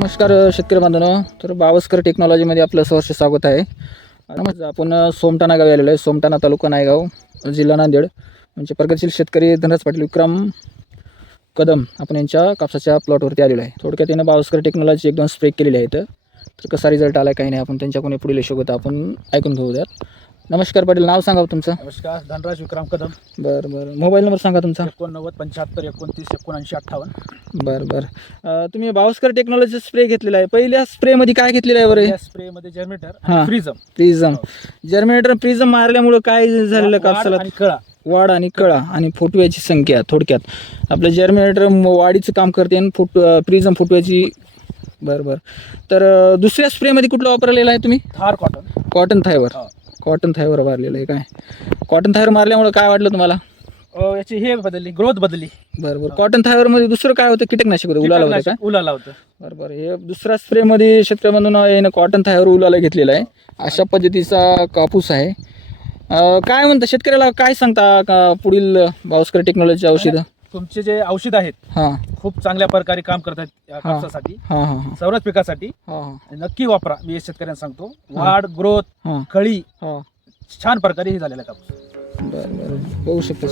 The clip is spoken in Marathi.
नमस्कार शेतकरी बांधवांनो तर बावस्कर टेक्नॉलॉजीमध्ये आपलं सहर्ष स्वागत आहे. नमस्कार आपण सोमटाणा गावी आलेलो आहे. सोमटाणा तालुका नायगाव जिल्हा नांदेड. म्हणजे प्रगतशील शेतकरी धनराज पाटील विक्रम कदम आपण यांच्या कापसाच्या प्लॉटवरती आलेलो आहे. थोडक्यात यानं बावस्कर टेक्नॉलॉजी एक दोन स्प्रे आहेत. तर कसा रिझल्ट आला काही नाही आपण त्यांच्याकडून पुढील शोधत आपण ऐकून घेऊ द्यात नमस्कार पाटील नाव सांगा हो तुमचं. नमस्कार धनराज विक्रम कदम. बरं बरं. मोबाईल नंबर सांगा तुमचा. एकोणनव्वद पंच्याहत्तर एकोणतीस एकोणऐंशी अठ्ठावन्न. बरं बरं. तुम्ही बावस्कर टेक्नॉलॉजी स्प्रे घेतलेला आहे. पहिल्या स्प्रेमध्ये काय घेतलेलं आहे बरं या स्प्रे मध्ये जर्मिटर हा. फ्रीजम प्रिझम जर्मिनेटर प्रिझम मारल्यामुळं काय झालेलं कापसाला? कळा. वाढ आणि कळा आणि फुटव्याची संख्या थोडक्यात. आपलं जर्मिनेटर वाढीचं काम करते आणि फुट प्रिझम फुटव्याची बरं बरं. तर दुसऱ्या स्प्रेमध्ये कुठलं वापरलेलं आहे तुम्ही? थार कॉटन कॉटन थायवर. कॉटन थायवर मारलेलं आहे काय? कॉटन थायवर मारल्यामुळं काय वाटलं तुम्हाला? अ, याची हे बदलली ग्रोथ बदलली. बरं बरं. कॉटन थायवरमध्ये दुसरं काय होतं? कीटकनाशक होतं उलाला होतं कीटकनाशक उलाला होतं. बरं बरं. हे दुसऱ्या स्प्रेमध्ये शेतकऱ्यांमधून यानं कॉटन थायवर उलाला घेतलेला आहे. अशा पद्धतीचा कापूस आहे. अं, काय म्हणता शेतकऱ्याला काय सांगता का पुढील बावस्कर टेक्नॉलॉजी औषधं? तुमचे जे औषध आहेत हां. खूप चांगल्या प्रकारे काम करतात या कापसासाठी हां हां हां. सर्वच पिकासाठी. हां नक्की वापरा मी हे शेतकऱ्यांना सांगतो. वाढ ग्रोथ हां. हां. छान प्रकारे हे झालेला कापूस. बरं बरं. बघू शकता